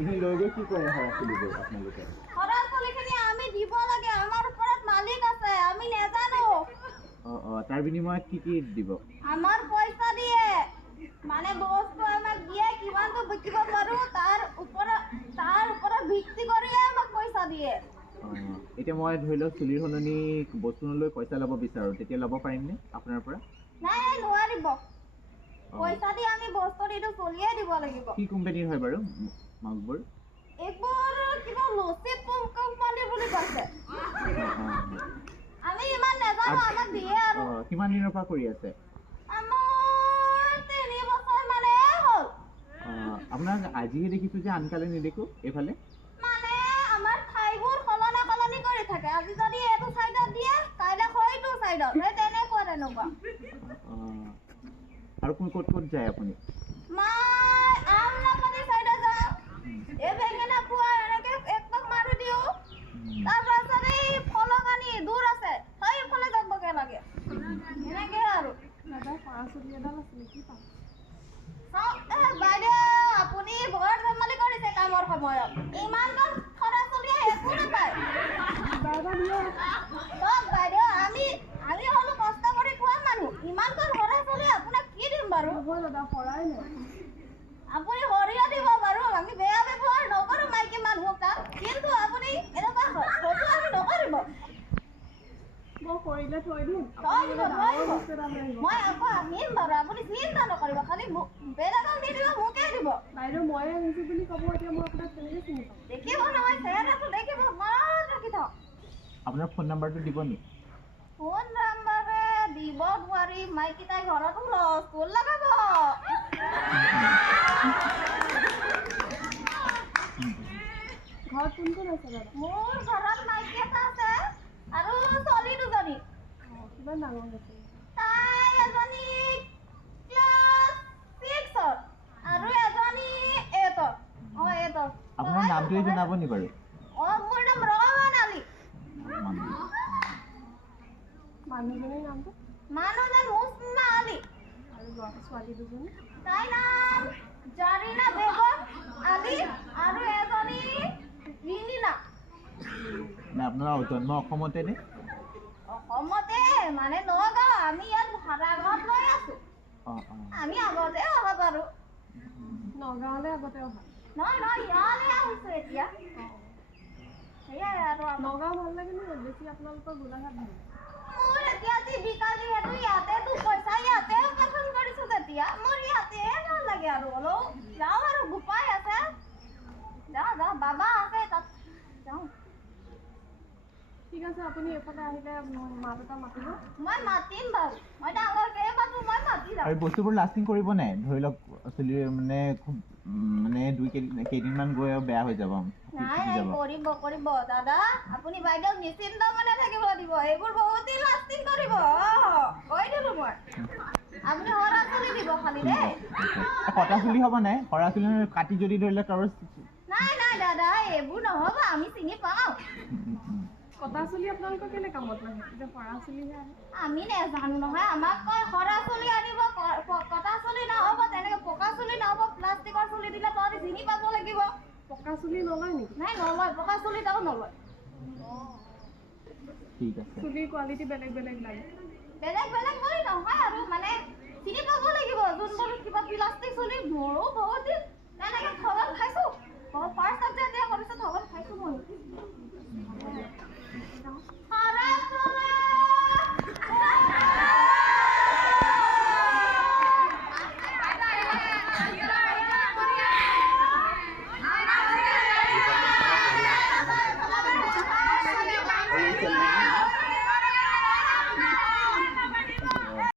ইনি লৈ গৈ কি কৰে হৰা চুলিবোৰ আপোনালোকে? হৰা চুলিখিনি আমি দিব লাগে, আমাৰ ওপৰত মালিক আছে, আমি নেজানো। তাৰ বিনিময়ত কি দিব? আমাৰ পইচা দিয়ে, মানে বস্তু আমাক দিয়ে, কিমানটো বিকিব পাৰো তাৰ ওপৰত ভিত্তি কৰিয়ে আমাক পইচা দিয়ে। এতিয়া মই ধৰি লওক চুলিৰ সলনি বস্তু নলৈ পইচা ল'ব বিচাৰোঁ, তেতিয়া ল'ব পাৰিমনে আপোনাৰ পৰা? নাই নোৱাৰিব, পইচা দি আমি বস্তু দিটো চলিয়ে দিব লাগিব। কি কোম্পানীৰ হয় বাৰু মাস্কবোৰ? এইবোৰ কিবা লচিত কোম্পানী বুলি কৈছে, আমি ইমান নেজানো, আমাক দিয়ে আৰু। কিমান দিনৰ পৰা কৰি আছে? আমাৰ 3 বছৰ মানে হ'ল। আপোনাক আজিহে দেখিছোঁ যে আনকালে নেদেখোঁ এইফালে? মানে আমাৰ ঠাইবোৰ সলনি কৰি থাকে, আজি যদি এইটো চাইডত দিয়ে কাইলৈ সেইটো চাইডত, তেনেকুৱা। আৰু ক'ত যায় আপুনি? মই আমলাপতি চাইডত যাওঁ, এই বেঙেনা পোৱা এনেকে একপাক মাৰি দিওঁ, তাৰপাছত এই ফলকানি দূৰ আছে সেইফালে যাবগে লাগে, এনেকে আৰু। দাদা সৰাসৰি এডাল আছিলে, কি পাম? বাইদেউ আপুনি বৰ ধেমালি কৰিছে কামৰ সময়ত, ইমানকণ খৰচ চলিয়ে একো নাপায়। বাইদেউ আমি হ'লো কষ্ট কৰি খোৱা মানুহ, ইমানকণ খৰচ চলি আপোনাক কি দিম বাৰু? দাদা সৰাই নাই, আপুনি সৰিয়হ দিব বাৰু, আমি বেয়া ব্যৱহাৰ নকৰো মাইকী মানুহক তাত, কিন্তু আপুনি এনেকুৱা সেইটো আমি নকৰিব। মই কৰিলে থৈ দিম, মই আকৌ আহিম বাৰু, আপুনি চিন্তা নকৰিব, খালি বেলেগক নিদিব, মোকে দিব। বাইদেউ মই আহিছোঁ বুলি ক'ব, এতিয়া মই আপোনাক কেনেকৈ চিনি পাম? দেখিব নহয়, চেহেৰাটো দেখিব, মনত ৰাখি থওক। আপোনাৰ ফোন নাম্বাৰটো দিব নি? ফোন নাম্বাৰে দিব নোৱাৰি, মাইকী তাই ঘৰতো হুলস্থুল লগাব। ঘৰত কোন কোন আছে দাদা? মোৰ ঘৰত মাইকী এটা আছে আৰু ছোৱালী 2জনী। কিমান ডাঙৰ হৈছে? তাই এজনী ক্লাছ 6ত আৰু এজনী 8ত। আপোনাৰ নামটোৱে জনাব নি বাৰু? মোৰ নাম ৰহমান আলী। মানুহজনীৰ নামটো? মানুহজন মুছমা আলী। আৰু ছোৱালী 2জনী? তাই নাম জাৰিনা বেগম আলী আৰু এজনী ৰিনিনা। আপোনাৰ জন্ম অসমতে নে? অসমতে, মানে নগাঁও, আমি ইয়াত ভাড়া ঘৰত লৈ আছো। আমি আগতে অহা বাৰু। নগাঁৱলৈ আগতে অহা? নহয়, ইয়ালৈ আহিছো এতিয়া। সেয়াই আৰু নগাঁও ভাল লাগে নে বেছি আপোনালোকৰ গোলাঘাট ভাল লাগে? মোৰ এতিয়া জীৱিকা যিহেতু ইয়াতে 2 পইচা ইয়াতে উপাৰ্জন কৰিছো, তেতিয়া মোৰ ইয়াতে ভাল লাগে আৰু। অলপ যাওঁ আৰু গোপাই আছে, যাওঁ বাবা আছে তাত যাওঁ। ঠিক আছে, আপুনি এইফালে আহিলে মাত এটা মাতিব। মই মাতিম বাৰু, মই ডাঙৰকে মাতো, মই মাতি যাম। আৰু বস্তুবোৰ লাষ্টিং কৰিব নাই? ধৰি লওক চুলিৰ মানে খুব মানে কেইদিনমান গৈ আৰু বেয়া হৈ যাব। নাই কৰিব দাদা, আপুনি বাইদেউ নিশ্চিন্ত মনে থাকিব দিব, এইবোৰ বহুত দিন লাষ্টিং কৰিব। কৈ দিলো মই, আপুনি হৰা চুলি দিব খালি দেই। কটা চুলি হ'ব নাই? হৰা চুলি কাটি যদি ধৰি লওক আৰু নাই দাদা, এইবোৰ নহ'ব, আমি চিনি পাওঁ। কটা চুলি আপোনালোকৰ কেলে কামত নাহে? এতিয়া হৰা চুলিহে আহে। আমি নেজানো নহয়, আমাক কয় হৰা চুলি আনিব, কটা চুলি নহ'ব, তেনেকে পকা চুলি নহ'ব, প্লাষ্টিকৰ চুলি দিলে তহঁতি চিনি পাব লাগিব। পকা চুলি নলয় নেকি? নাই নলয়, পকা চুলি তাও নলয়। ঠিক আছে। চুলিৰ কোৱালিটি বেলেগ লাগে? বেলেগ বুলি নহয় আৰু, মানে চিনি পাব লাগিব যোনবোৰ কিবা প্লাষ্টিক চুলি। মোৰো বহুত